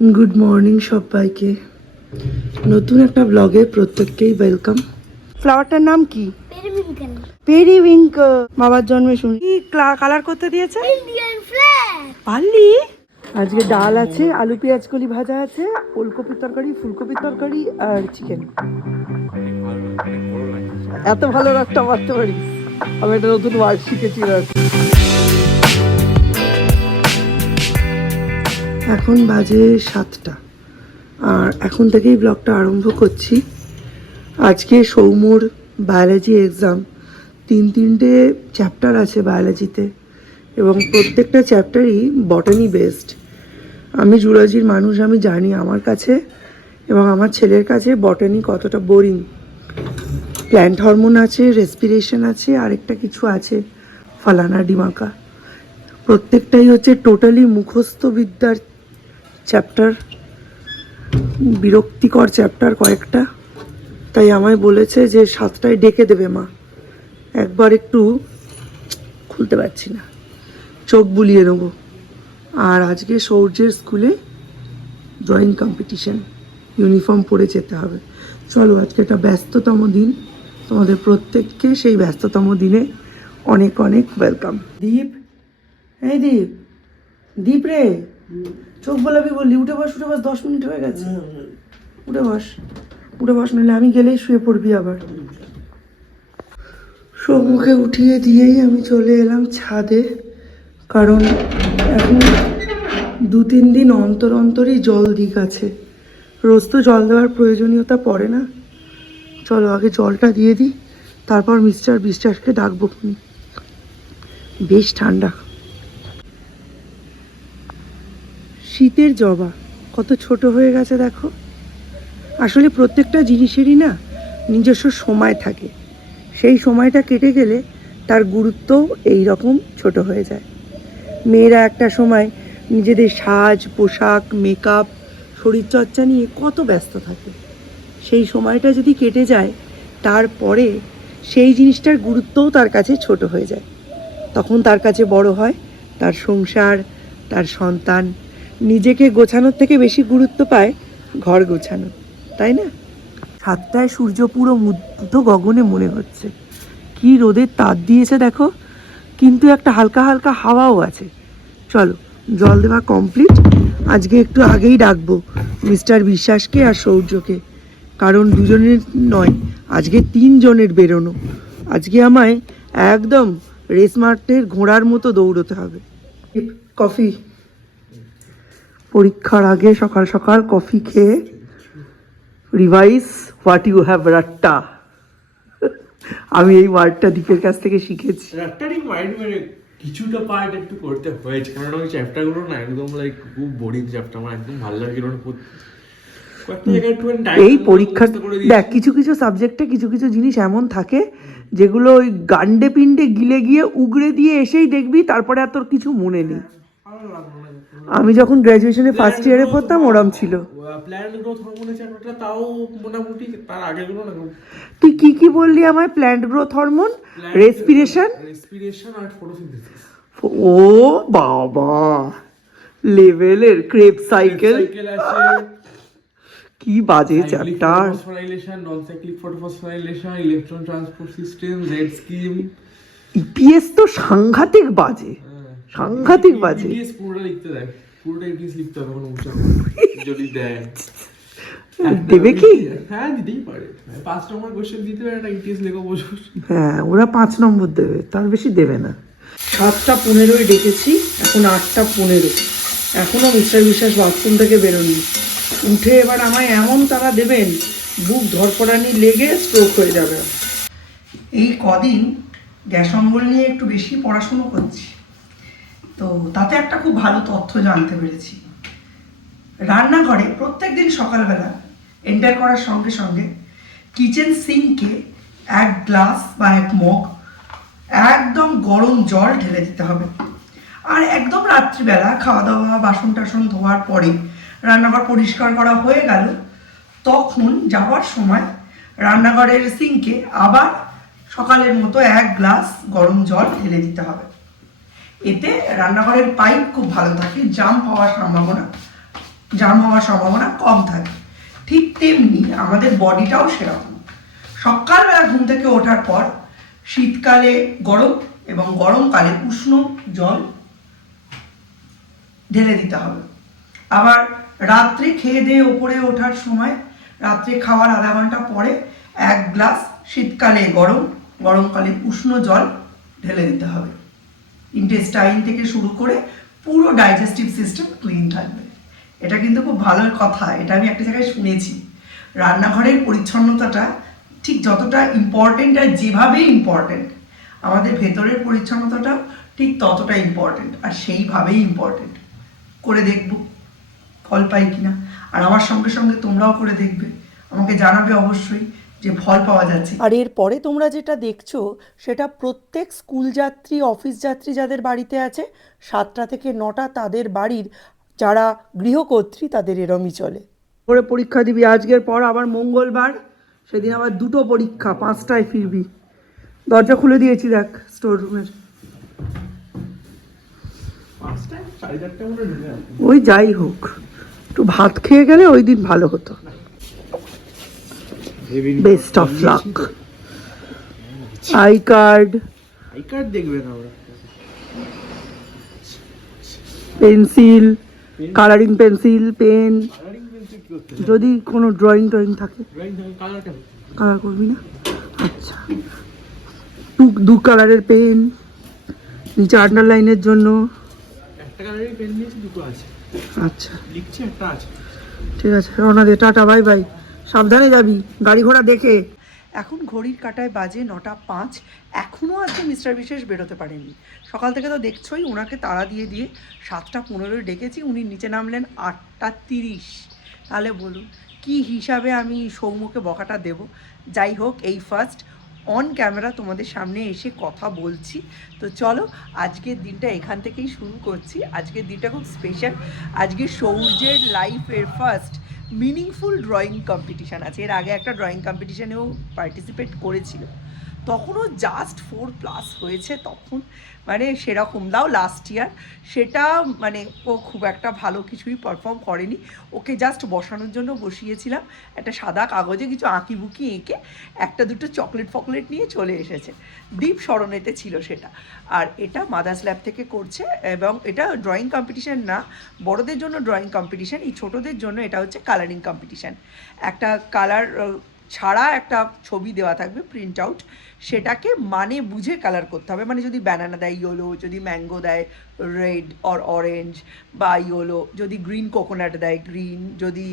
Good morning সবাইকে, নতুন একটা ব্লগে প্রত্যেককেই ওয়েলকাম। ফ্লাওয়ারটার নাম কি? পেরিউইঙ্কেল। বাবার জন্মে শুনি কি কালার করতে দিয়েছে? পারলি? আজকে ডাল আছে, আলু পেঁয়াজ কলি ভাজা আছে, ওলকপির তরকারি, ফুলকপির তরকারি আর চিকেন। এত ভালো রাখতে পারতে পারিস? আমি একটা নতুন ওয়ার্ড শিখেছি। এখন বাজে 7টা, আর এখন থেকেই ব্লগটা আরম্ভ করছি। আজকে সৌম্যর বায়োলজি এক্সাম। তিনটে চ্যাপ্টার আছে বায়োলজিতে, এবং প্রত্যেকটা চ্যাপ্টারই বটানি বেসড। আমি জুলজির মানুষ, আমি জানি আমার কাছে এবং আমার ছেলের কাছে বটানি কতটা বোরিং। প্ল্যান্ট হরমোন আছে, রেসপিরেশন আছে, আরেকটা কিছু আছে ফালানা ডিমাকা। প্রত্যেকটাই হচ্ছে টোটালি মুখস্থ বিদ্যার চ্যাপ্টার, বিরক্তিকর চ্যাপ্টার কয়েকটা। তাই আমায় বলেছে যে 7টায় ডেকে দেবে মা। একবার একটু খুলতে পারছি না, চোখ বুলিয়ে নেব। আর আজকে সৌর্যের স্কুলে ড্রয়িং কম্পিটিশন, ইউনিফর্ম পরে যেতে হবে। চলো, আজকে একটা ব্যস্ততম দিন, তোমাদের প্রত্যেককে সেই ব্যস্ততম দিনে অনেক অনেক ওয়েলকাম। দীপ, এই দীপ, দীপ রে, চোখ বলাবি বললি, উঠে বস, উঠে বস, 10 মিনিট হয়ে গেছে। উঠে বস, উঠে বস, নইলে আমি গেলেই শুয়ে পড়বি আবার। সৌম্যকে উঠিয়ে দিয়েই আমি চলে এলাম ছাদে, কারণ এখন 2-3 দিন অন্তর অন্তরই জল দিক আছে। রোজ তো জল দেওয়ার প্রয়োজনীয়তা পড়ে না। চলো আগে জলটা দিয়ে দিই, তারপর মিস্টার বিশ্বাসকে ডাকবো। বেশ ঠান্ডা। শীতের জবা কত ছোট হয়ে গেছে দেখো। আসলে প্রত্যেকটা জিনিসেরই না নিজস্ব সময় থাকে, সেই সময়টা কেটে গেলে তার গুরুত্বও এই রকম ছোট হয়ে যায়। মেয়েরা একটা সময় নিজেদের সাজ পোশাক, মেকআপ, শরীরচর্চা নিয়ে কত ব্যস্ত থাকে। সেই সময়টা যদি কেটে যায়, তারপরে সেই জিনিসটার গুরুত্বও তার কাছে ছোট হয়ে যায়। তখন তার কাছে বড় হয় তার সংসার, তার সন্তান। নিজেকে গোছানোর থেকে বেশি গুরুত্ব পায় ঘর গোছানো, তাই না? 7টায় সূর্য পুরো মুগ্ধ গগনে মনে হচ্ছে। কি রোদের তাপ দিয়েছে দেখো, কিন্তু একটা হালকা হালকা হাওয়াও আছে। চলো, জল দেওয়া কমপ্লিট। আজকে একটু আগেই ডাকবো মিস্টার বিশ্বাসকে আর সৌর্যকে, কারণ দুজনের নয়, আজকে 3 জনের বেরোনো। আজকে আমায় একদম রেস মাঠের ঘোড়ার মতো দৌড়তে হবে। কফি, পরীক্ষার আগে সকাল সকাল কফি খেয়ে রিভাইজ হোয়াট ইউ হ্যাভ রাট্টা। আমি এই ওয়ার্ডটা দীপের কাছ থেকে শিখেছি। রাট্টারিং মাইন্ড মানে কিছুটা পার্ট একটু করতে হয়েছে, কারণ ওই চ্যাপ্টারগুলো না একদম লাইক খুব বোরিং চ্যাপ্টার, আমার একদম ভালো লাগছিল না। এই পরীক্ষা দেখ, কিছু কিছু সাবজেক্টে কিছু কিছু জিনিস এমন থাকে যেগুলো ওই গান্ডে পিণ্ডে গিলে গিয়ে উগড়ে দিয়ে এসেই দেখবি, তারপরে আর তোর কিছু মনে নেই। আমি যখন গ্র্যাজুয়েশনে ফার্স্ট ইয়ারে পড়তাম ওরম ছিল। প্ল্যান্ট গ্রোথ হরমোনের চ্যাপ্টারটা তাও মোটামুটি, তার আগেগুলো না। তুই কি কি বললি আমায়? প্ল্যান্ট গ্রোথ হরমোন, রেসপিরেশন আর ফটোসিনথেসিস। ও বাবা, লেভেলের ক্রেব সাইকেল আছে। কি বাজে chapter. Phosphorylation, non cyclic phosphorylation, electron transport system, Z scheme. EPS তো সাংঘাতিক বাজে, সাংঘাতিক বাজে। ইপিএস পুরোটা লিখতে দেয়, পুরোটা ইপিএস লিখতে হবে কোনো উচ্চারণ যদি দেয়। দেবে কি? হ্যাঁ, দিতেই পারে। 5 নম্বর কোশ্চেন দিতে পারে, একটা ইপিএস লেখো বসে। হ্যাঁ, ওরা 5 নম্বর দেবে, তার বেশি দেবে না। 7:15 ডেকেছি, এখন 8:15। এখনো মিস্টার বিশ্বাস বাথরুম থেকে বেরোনি। উঠে এবার আমায় এমন তারা দেবেন, বুক ধরপড়ানি লেগে স্ট্রোক হয়ে যাবে। এই কদিন গ্যাস অম্বল নিয়ে একটু বেশি পড়াশুনো করছি, তো তাতে একটা খুব ভালো তথ্য জানতে পেরেছি। রান্নাঘরে প্রত্যেক দিন সকালবেলা এন্টার করার সঙ্গে সঙ্গে কিচেন সিঙ্কে 1 গ্লাস বা 1 মগ একদম গরম জল ঢেলে দিতে হবে। আর একদম রাত্রিবেলা খাওয়া দাওয়া, বাসন টাসন ধোয়ার পরে রান্নাঘর পরিষ্কার করা হয়ে গেল, তখন যাওয়ার সময় রান্নাঘরের সিঙ্কে আবার সকালের মতো 1 গ্লাস গরম জল ঢেলে দিতে হবে। এতে রান্নাঘরের পাইপ খুব ভালো থাকে, জাম হওয়ার সম্ভাবনা জাম হওয়ার সম্ভাবনা কম থাকে। ঠিক তেমনি আমাদের বডিটাও সেরকম। সকালবেলা ঘুম থেকে ওঠার পর শীতকালে গরম এবং গরমকালে উষ্ণ জল ঢেলে দিতে হবে। আবার রাত্রে খেয়ে দিয়ে ওপরে ওঠার সময় রাত্রে খাওয়ার আধা ঘন্টা পরে 1 গ্লাস শীতকালে গরম, গরমকালে উষ্ণ জল ঢেলে দিতে হবে। ইন্টেস্টাইন থেকে শুরু করে পুরো ডাইজেস্টিভ সিস্টেম ক্লিন থাকবে। এটা কিন্তু খুব ভালো কথা, এটা আমি একটা জায়গায় শুনেছি। রান্নাঘরের পরিচ্ছন্নতাটা ঠিক যতটা ইম্পর্টেন্ট আর যেভাবেই ইম্পর্টেন্ট, আমাদের ভেতরের পরিচ্ছন্নতাটাও ঠিক ততটা ইম্পর্টেন্ট আর সেইভাবেই ইম্পর্টেন্ট। করে দেখব ফল পাই কিনা, আর আমার সঙ্গে সঙ্গে তোমরাও করে দেখবে, আমাকে জানাবে অবশ্যই যে ফল পাওয়া যাচ্ছে। আর এরপরে তোমরা যেটা দেখছো সেটা প্রত্যেক স্কুল যাত্রী, অফিস যাত্রী যাদের বাড়িতে আছে 7টা থেকে 9টা তাদের বাড়ির যারা গৃহকর্ত্রী তাদের এরমই চলে। করে পরীক্ষা দিবি, আজকের পর আবার মঙ্গলবার, সেদিন আবার 2টো পরীক্ষা, 5টায় ফিরবি। দরজা খুলে দিয়েছি দেখ স্টোর রুমের। ওই যাই হোক, একটু ভাত খেয়ে গেলে ওই দিন ভালো হতো। Best of luck. I card দেখবে না, পেন্সিল, কালারিং পেন্সিল, পেন, যদি কোনো ড্রয়িং থাকে কালার করবি না? আচ্ছা, 2 কালারের পেন, নিচে আন্ডারলাইনের জন্য একটা কালারের পেন নিয়েছি, 2টো আছে। আচ্ছা লিখছি, একটা আছে। ঠিক আছে, রওনা দে, টাটা, বাই বাই, সাবধানে যাবি, গাড়ি ঘোড়া দেখে। এখন ঘড়ির কাঁটায় বাজে 9টা 5। এখনও আজকে মিস্টার বিশেষ বেরোতে পারেননি। সকাল থেকে তো দেখছোই, ওনাকে তাড়া দিয়ে 7টা 15 ডেকেছি, উনি নিচে নামলেন 8টা 30। তাহলে বলুন কি হিসাবে আমি সৌম্যকে বকাটা দেব? যাই হোক, এই ফার্স্ট অন ক্যামেরা তোমাদের সামনে এসে কথা বলছি। তো চলো, আজকের দিনটা এখান থেকেই শুরু করছি। আজকের দিনটা খুব স্পেশাল। আজকে সৌর্যের লাইফের ফার্স্ট মিনিংফুল ড্রয়িং কম্পিটিশান আছে। এর আগে একটা ড্রয়িং কম্পিটিশানেও পার্টিসিপেট করেছিল, তখনও জাস্ট 4+ হয়েছে। তখন মানে সেরকম দাও লাস্ট ইয়ার, সেটা মানে ও খুব একটা ভালো কিছুই পারফর্ম করেনি। ওকে জাস্ট বসানোর জন্য বসিয়েছিলাম, একটা সাদা কাগজে কিছু আঁকিবুকি এঁকে 1-2 চকলেট ফকলেট নিয়ে চলে এসেছে। দীপ স্মরণেতে ছিল সেটা। আর এটা মাদার্স ল্যাব থেকে করছে, এবং এটা ড্রয়িং কম্পিটিশান না, বড়দের জন্য ড্রয়িং কম্পিটিশান, এই ছোটোদের জন্য এটা হচ্ছে কালারিং কম্পিটিশান। একটা কালার ছাড়া একটা ছবি দেওয়া থাকবে প্রিন্ট আউট, সেটাকে মানে বুঝে কালার করতে হবে। মানে যদি ব্যানানা দেয় ইয়েলো, যদি ম্যাঙ্গো দেয় রেড অর অরেঞ্জ বা ইয়েলো, যদি গ্রিন কোকোনাট দেয় গ্রিন, যদি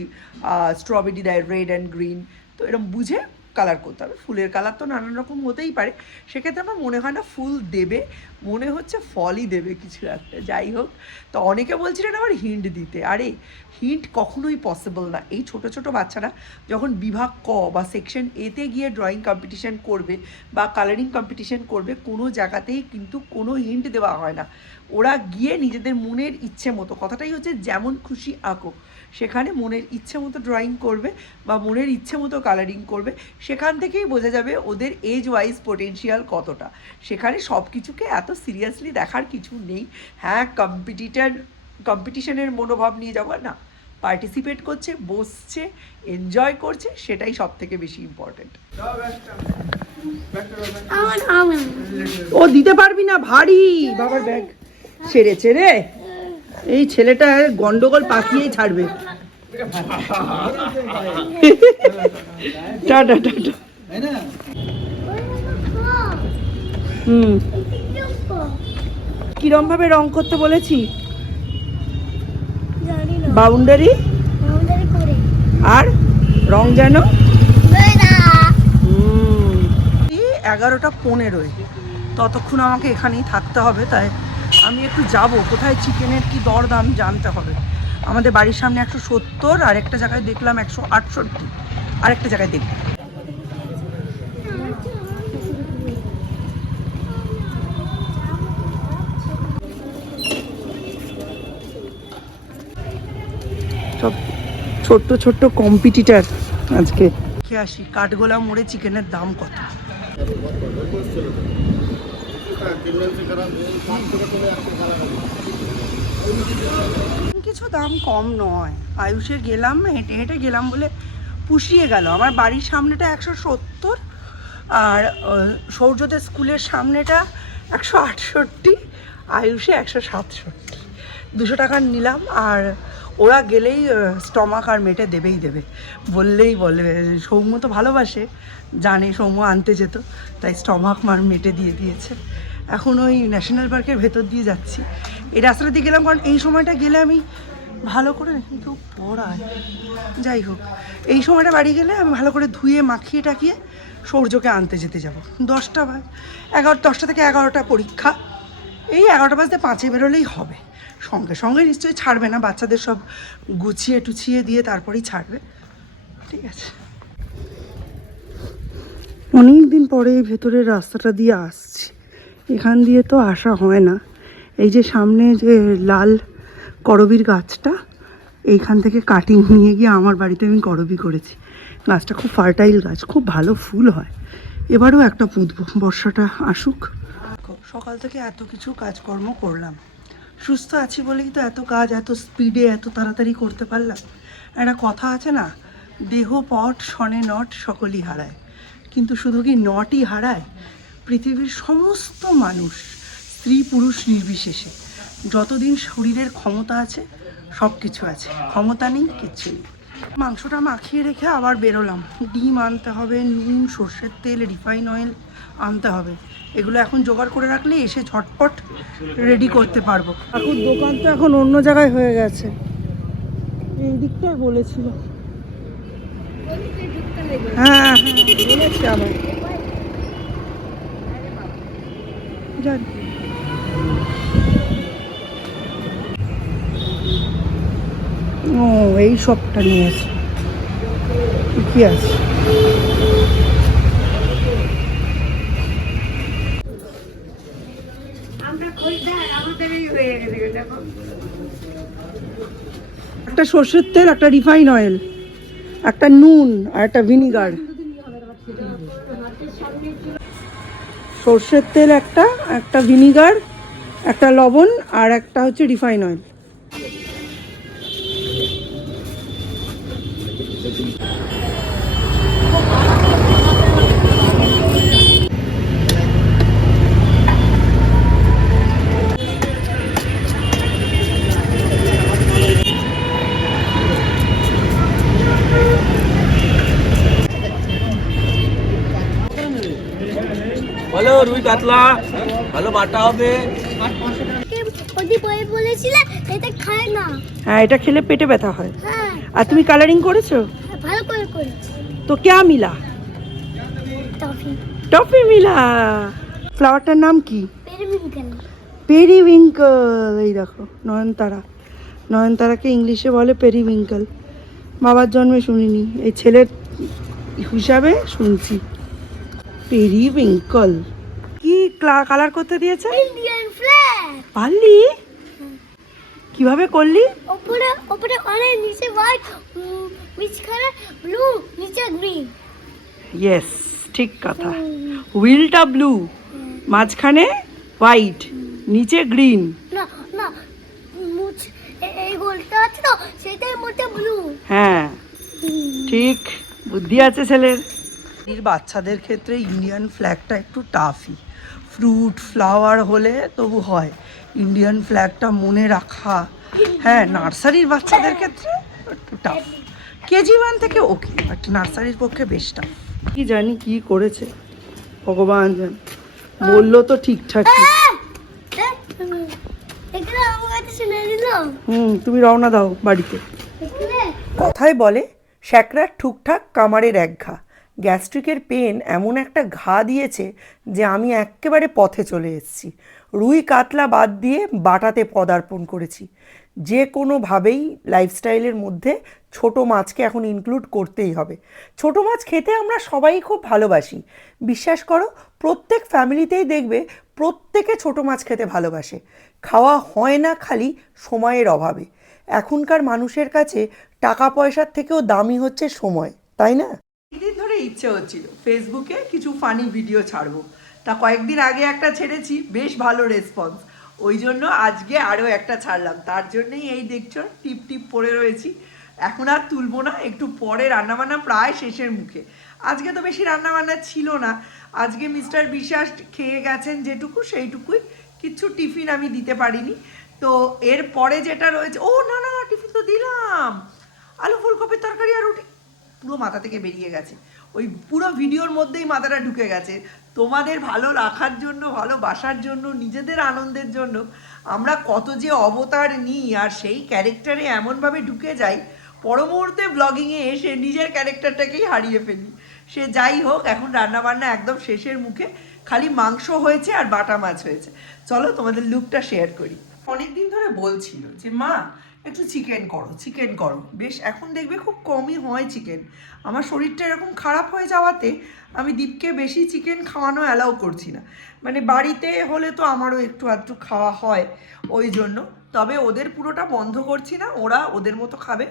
স্ট্রবেরি দেয় রেড অ্যান্ড গ্রিন, তো এরকম বুঝে কালার করতে হবে। ফুলের কালার তো নানান রকম হতেই পারে, সেক্ষেত্রে আমার মনে হয় না ফুল দেবে, মনে হচ্ছে ফলই দেবে কিছু একটা। যাই হোক, তো অনেকে বলছিলেন আবার হিন্ট দিতে। আরে হিন্ট কখনোই পসিবল না। এই ছোটো ছোটো বাচ্চারা যখন বিভাগ ক বা সেকশন এতে গিয়ে ড্রয়িং কম্পিটিশান করবে বা কালারিং কম্পিটিশান করবে, কোনো জায়গাতেই কিন্তু কোনো হিন্ট দেওয়া হয় না। ওরা গিয়ে নিজেদের মনের ইচ্ছে মতো, কথাটাই হচ্ছে যেমন খুশি আঁকো, সেখানে মনের ইচ্ছে মতো ড্রয়িং করবে বা মনের ইচ্ছে মতো কালারিং করবে। সেখান থেকেই বোঝা যাবে ওদের এজ ওয়াইজ পোটেনশিয়াল কতটা। সেখানে সব কিছুকে এত সিরিয়াসলি দেখার কিছু নেই। হ্যাঁ, কম্পিটিশনের মনোভাব নিয়ে যাবো না, পার্টিসিপেট করছে, বসছে, এনজয় করছে, সেটাই সব থেকে বেশি ইম্পর্টেন্ট। ও দিতে পারবি না, ভারী বাবার ব্যাগ ছেড়েছে রে। এই ছেলেটা গন্ডগোল পাকিয়েই ছাড়বে। Tata tata. কিরম ভাবে রং করতে বলেছি? বাউন্ডারি আর রং যেন 11টা 15, ততক্ষণ আমাকে এখানেই থাকতে হবে। তাই আমি একটু যাব, কোথায় চিকেনের কি দরদাম জানতে হবে। আমাদের বাড়ির সামনে 170, আর একটা জায়গায় দেখলাম 168, আরেকটা জায়গায় দেখলাম। সব ছোট্ট ছোট্ট কম্পিটিটার আজকে। খেয়ে আসি কাঠগোলা মোড়ে চিকেনের দাম কত। কিছু দাম কম নয়। আয়ুষে গেলাম, হেঁটে হেঁটে গেলাম বলে পুষিয়ে গেল। আমার বাড়ির সামনেটা 170, আর সৌর্যদের স্কুলের সামনেটা 168, আয়ুষে 167। 200 টাকার নিলাম। আর ওরা গেলেই স্টমাক আর মেটে দেবেই দেবে, বললেই বলবে। সৌম্য তো ভালোবাসে, জানে সৌম্য আনতে যেত, তাই স্টমাক মার মেটে দিয়ে দিয়েছে। এখন ওই ন্যাশনাল পার্কের ভেতর দিয়ে যাচ্ছি। এই রাস্তাটা দিয়ে গেলাম, কারণ এই সময়টা গেলে আমি ভালো করে, কিন্তু পড়ায় যাই হোক, এই সময়টা বাড়ি গেলে আমি ভালো করে ধুয়ে মাখিয়ে টাকিয়ে সৌর্যকে আনতে যেতে যাব। 10টা 10টা থেকে 11টা পরীক্ষা। এই 11টা বাজতে 5-এ বেরোলেই হবে। সঙ্গে সঙ্গে নিশ্চয়ই ছাড়বে না, বাচ্চাদের সব গুছিয়ে টুছিয়ে দিয়ে তারপরেই ছাড়বে। ঠিক আছে। অনেক দিন পরে এই ভেতরের রাস্তাটা দিয়ে আসছি। এখান দিয়ে তো আসা হয় না। এই যে সামনে যে লাল করবীর গাছটা, এইখান থেকে কাটিং নিয়ে গিয়ে আমার বাড়িতে আমি করবী করেছি। গাছটা খুব ফার্টাইল গাছ, খুব ভালো ফুল হয়। এবারেও একটা পুঁতবো, বর্ষাটা আসুক। সকাল থেকে এত কিছু কাজকর্ম করলাম, সুস্থ আছি বলেই তো এত কাজ এত স্পিডে এত তাড়াতাড়ি করতে পারলাম। একটা কথা আছে না, দেহ পট শনে নট সকলই হারায়, কিন্তু শুধু কি নটই হারায়? পৃথিবীর সমস্ত মানুষ, স্ত্রী পুরুষ নির্বিশেষে, যতদিন শরীরের ক্ষমতা আছে সব কিছু আছে, ক্ষমতা নেই কিচ্ছু নেই। মাংসটা মাখিয়ে রেখে আবার বেরোলাম। ডিম আনতে হবে, নুন, সর্ষের তেল, রিফাইন অয়েল আনতে হবে। এগুলো এখন জোগাড় করে রাখলে এসে ঝটপট রেডি করতে পারবো। এখন দোকান তো এখন অন্য জায়গায় হয়ে গেছে, এই দিকটাই বলেছিল। হ্যাঁ হ্যাঁ বলেছে আবার, জানি। ও এই সবটা নিয়ে আসে, কি আছে? একটা সর্ষের তেল, একটা রিফাইন অয়েল, একটা নুন আর একটা ভিনিগার। সর্ষের তেল একটা, একটা ভিনিগার, একটা লবণ, আর একটা হচ্ছে রিফাইন অয়েল। ভালো রুই কাতলা ভালো বাটা হবে। বলেছিলে এটা খায় না। হ্যাঁ, এটা খেলে পেটে ব্যথা হয়। হ্যাঁ, আর তুমি কালারিং করেছো? ভালো করে করেছি। তো ক্যা মিলা? টফি। টফি মিলা। ফ্লাওয়ারটার নাম কি? পেরিউইঙ্কেল। পেরিউইঙ্কেল। এই দেখো, নয়নতারা। নয়নতারাকে ইংলিশে বলে পেরিউইঙ্কেল। বাবার জন্মে শুনিনি, এই ছেলের হিসাবে শুনছি। পেরিউইঙ্কেল কি কালার করতে দিয়েছে? Indian flag. পারলি? কিভাবে করলি? উপরে উপরে অরেঞ্জ, নিচে হোয়াইট, মাঝখানে ব্লু, নিচে গ্রিন। ইয়েস, ঠিক কথা। হুইলটা ব্লু, মাঝখানে হোয়াইট, নিচে গ্রিন। না না, মুছ এই গোলটা আছে তো, সেটার মধ্যে ব্লু। হ্যাঁ ঠিক, বুদ্ধি আছে ছেলের। বাচ্চাদের ক্ষেত্রে ইন্ডিয়ান ফ্ল্যাগটা একটু টাফই। ফ্রুট ফ্লাওয়ার হলে তবু হয়, ইন্ডিয়ান ফ্ল্যাগটা মনে রাখা, হ্যাঁ নার্সারির বাচ্চাদের ক্ষেত্রে একটু টাফ। কেজি 1 থেকে ওকে, বাট নার্সারির পক্ষে বেশ টাফ। কি জানি কি করেছে, ভগবান জান। বললো তো ঠিকঠাকই। এখানে আমার কাছে শুনে দিল। তুমি রওনা দাও বাড়িতে। কথায় বলে শ্যাকরার ঠুকঠাক কামারের এক ঘা। গ্যাস্ট্রিকের পেন এমন একটা ঘা দিয়েছে যে আমি একেবারে পথে চলে এসেছি। রুই কাতলা বাদ দিয়ে বাটাতে পদার্পণ করেছি। যে কোনোভাবেই লাইফস্টাইলের মধ্যে ছোট মাছকে এখন ইনক্লুড করতেই হবে। ছোট মাছ খেতে আমরা সবাই খুব ভালোবাসি। বিশ্বাস করো, প্রত্যেক ফ্যামিলিতেই দেখবে প্রত্যেকে ছোট মাছ খেতে ভালোবাসে। খাওয়া হয় না খালি সময়ের অভাবে। এখনকার মানুষের কাছে টাকা পয়সার থেকেও দামি হচ্ছে সময়, তাই না? দিন ধরে ইচ্ছে হচ্ছিল ফেসবুকে কিছু ফানি ভিডিও ছাড়বো, তা কয়েকদিন আগে একটা ছেড়েছি, বেশ ভালো রেসপন্স। ওই জন্য আজকে আরও একটা ছাড়লাম, তার জন্যই এই দেখছো টিপ টিপ পরে রয়েছি। এখন আর তুলবো না, একটু পরে রান্নাবান্না প্রায় শেষের মুখে। আজকে তো বেশি রান্নাবান্না ছিল না, আজকে মিস্টার বিশ্বাস খেয়ে গেছেন যেটুকু সেইটুকুই, কিছু টিফিন আমি দিতে পারিনি। তো এর পরে যেটা রয়েছে, ও না না টিফিন তো দিলাম, আলু ফুলকপির তরকারি আর রুটি, পুরো মাথা থেকে বেরিয়ে গেছে, ওই পুরো ভিডিওর মধ্যেই মাথাটা ঢুকে গেছে। তোমাদের ভালো রাখার জন্য, ভালোবাসার জন্য, নিজেদের আনন্দের জন্য আমরা কত যে অবতার নিই, আর সেই ক্যারেক্টারে এমনভাবে ঢুকে যাই, পর মুহূর্তে ব্লগিংয়ে এসে নিজের ক্যারেক্টারটাকেই হারিয়ে ফেলি। সে যাই হোক, এখন রান্নাবান্না একদম শেষের মুখে, খালি মাংস হয়েছে আর বাটা মাছ হয়েছে। চলো তোমাদের লুকটা শেয়ার করি। অনেকদিন ধরে বলছিল যে মা একটু চিকেন করো, চিকেন করো। বেশ এখন দেখবে খুব কমই হয় চিকেন। আমার শরীরটা এরকম খারাপ হয়ে যাওয়াতে আমি দীপকে বেশি চিকেন খাওয়ানো অ্যালাউ করছি না। মানে বাড়িতে হলে তো আমারও একটু আধটু খাওয়া হয় ওই জন্য, তবে ওদের পুরোটা বন্ধ করছি না, ওরা ওদের মতো খাবে।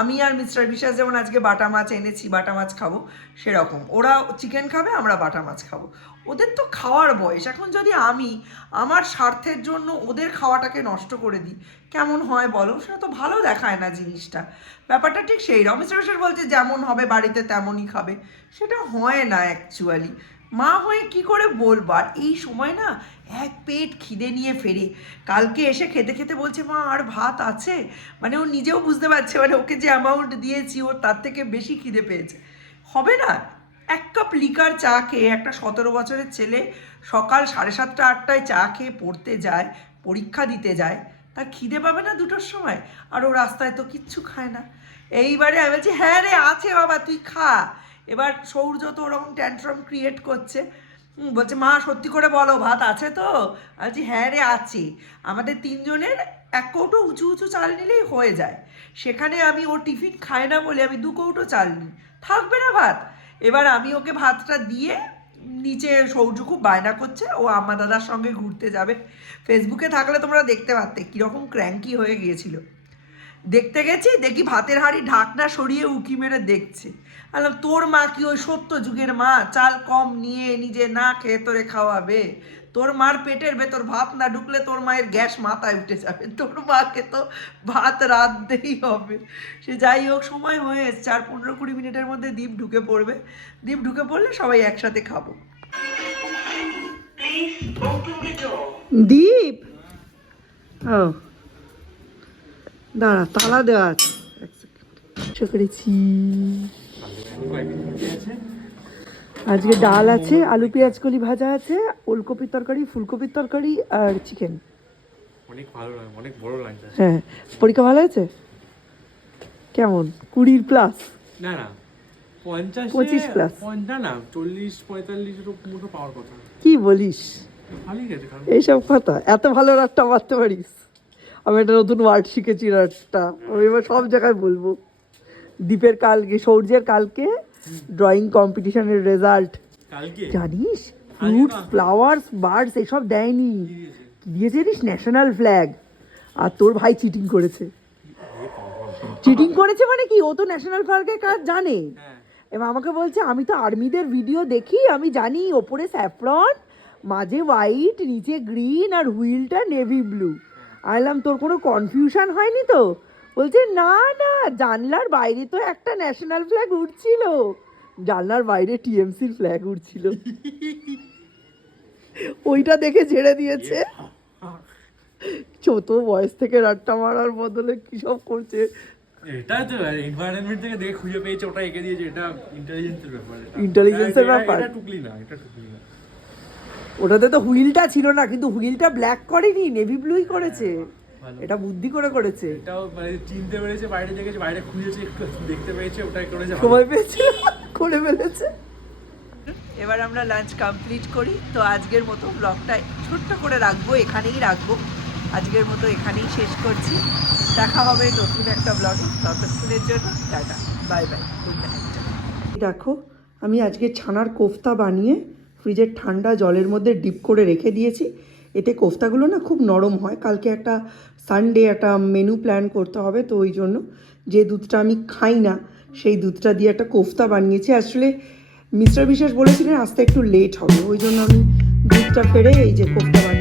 আমি আর মিস্টার বিশ্বাস যেমন আজকে বাটা মাছ এনেছি, বাটা মাছ খাবো, সেরকম ওরা চিকেন খাবে, আমরা বাটা মাছ খাবো। ওদের তো খাওয়ার বয়স, এখন যদি আমি আমার স্বার্থের জন্য ওদের খাওয়াটাকে নষ্ট করে দিই, কেমন হয় বলো? সেটা তো ভালো দেখায় না জিনিসটা। ব্যাপারটা ঠিক সেই রকম। মিস্টার বিশ্বাস বলছে যেমন হবে বাড়িতে তেমনই খাবে, সেটা হয় না অ্যাকচুয়ালি। মা হয়ে কি করে বলবো? আর এই সময় না এক পেট খিদে নিয়ে ফেরে, কালকে এসে খেতে খেতে বলছে মা আর ভাত আছে, মানে ও নিজেও বুঝতে পারছে মানে ওকে যে অ্যামাউন্ট দিয়েছি ওর তার থেকে বেশি খিদে পেয়েছে। হবে না? এক কাপ লিকার চা খেয়ে একটা 17 বছরের ছেলে সকাল 7:30 8টায় চা খেয়ে পড়তে যায়, পরীক্ষা দিতে যায়, তার খিদে পাবে না 2টোর সময়? আর ও রাস্তায় তো কিচ্ছু খায় না। এইবারে আমি বলছি হ্যাঁ রে আছে বাবা তুই খা। এবার সৌর্য তো ওরকম ট্যান্ট্রাম ক্রিয়েট করছে, বলছে মা সত্যি করে বলো ভাত আছে তো? বলছি হ্যাঁ রে আছে। আমাদের 3 জনের 1 কৌটো উঁচু উঁচু চাল নিলেই হয়ে যায়। সেখানে আমি ও টিফিন খায় না বলে আমি 2 কৌটো চাল নিই, থাকবে না ভাত? এবার আমি ওকে ভাতটা দিয়ে নিচে, সৌর্য খুব বায়না করছে ও আম্মা দাদার সঙ্গে ঘুরতে যাবে। ফেসবুকে থাকলে তোমরা দেখতে পারতে কীরকম ক্র্যাঙ্কি হয়ে গিয়েছিল। দেখতে গেছি, দেখি ভাতের হাঁড়ি ঢাকনা সরিয়ে উকি মেরে দেখছে। বললাম তোর মা কি ওই 70 যুগের মা, চাল কম নিয়ে নিজে না খেয়ে তোরে খাওয়াবে? তোর মার পেটের ভেতর ভাত না ঢুকলে তোর মায়ের গ্যাস মাথায় উঠে যাবে, তোর মাকে তো ভাত রাঁধতেই হবে। সে যাই হোক, সময় হয়ে এসছে, আর 15-20 মিনিটের মধ্যে দীপ ঢুকে পড়বে। দীপ ঢুকে পড়লে সবাই একসাথে খাবো। দীপ ও দাঁড়া, তালা দেওয়া আছে, করেছি। আজকে ডাল আছে, আলু পেঁয়াজ কলি ভাজা আছে, ওলকপির তরকারি, ফুলকপির তরকারি আর চিকেন। অনেক ভালো লাগে, অনেক বড় লাগছে। হ্যাঁ, পরীক্ষা ভালো হয়েছে? কেমন? 20 প্লাস? না না 50 25 প্লাস, না না 40-45 এর মতো পাওয়ার কথা। কি বলিস? ভালোই গেছে। এইসব কথা এত ভালো রাতটা মারতে পারিস? আমি একটা নতুন ওয়ার্ড শিখেছি, রাতটা আমি এবার সব জায়গায় বলবো। দীপের কালকে, সৌর্যের কালকে ড্রয়িং কম্পিটিশনের রেজাল্ট কালকে জানিস? ফ্রুটস, ফ্লাওয়ার্স, বার্ডস এসব দেয়নি, কি দিয়েছে জানিস? National flag. আর তোর ভাই চিটিং করেছে। চিটিং করেছে মানে কি, ও তো ন্যাশনাল ফ্ল্যাগের কাজ জানে। এবার আমাকে বলছে আমি তো আর্মিদের ভিডিও দেখি, আমি জানি ওপরে স্যাফরন, মাঝে হোয়াইট, নিচে গ্রিন আর হুইলটা নেভি ব্লু। আইলাম তোর কোনো কনফিউশন হয়নি তো? বলছে না না, জানলার বাইরে তো একটা ন্যাশনাল ফ্ল্যাগ উড়ছিল, জানলার বাইরে টিএমসির ফ্ল্যাগ উড়ছিল, ওইটা দেখে ছেড়ে দিয়েছে। ছোট বয়স থেকে রাট্টা মারার বদলে কি সব করছে। এটা তো এনভায়রনমেন্ট থেকে দেখে খুঁজে পেয়েছে, ওটা এঁকে দিয়েছে, এটা ইন্টেলিজেন্সের ব্যাপার। ইন্টেলিজেন্সের ব্যাপার, এটা টুকলি না, এটা টুকলি না। ওটাতে তো হুইলটা ছিল না, কিন্তু হুইলটা ব্ল্যাক করেনি, নেভি ব্লুই করেছে। এটা বুদ্ধি করে করেছে। এটাও মানে চিনতে পেরেছে, বাইরে দেখেছে, বাইরে খুঁজেছে, একটু দেখতে পেয়েছে, ওটাই করেছে, সময় পেয়েছে করে ফেলেছে। এবার আমরা লাঞ্চ কমপ্লিট করি। তো আজকের মতো ব্লগটা ছোট্ট করে রাখবো, এখানেই রাখবো। আজকের মতো এখানেই শেষ করছি। দেখা হবে নতুন একটা ব্লগে, ততক্ষণের জন্য tata, bye bye, good night. দেখো আমি আজকে ছানার কোফতা বানিয়ে ফ্রিজের ঠান্ডা জলের মধ্যে ডিপ করে রেখে দিয়েছি। এতে কোফতাগুলো না খুব নরম হয়। কালকে একটা সানডে একটা মেনু প্ল্যান করতে হবে, তো ওই জন্য যে দুধটা আমি খাই না সেই দুধটা দিয়ে একটা কোফতা বানিয়েছি। আসলে মিস্টার বিশ্বাস বলেছিলেন আসতে একটু লেট হবে, ওই জন্য আমি দুধটা ফেরে এই যে কোফতা বানিয়ে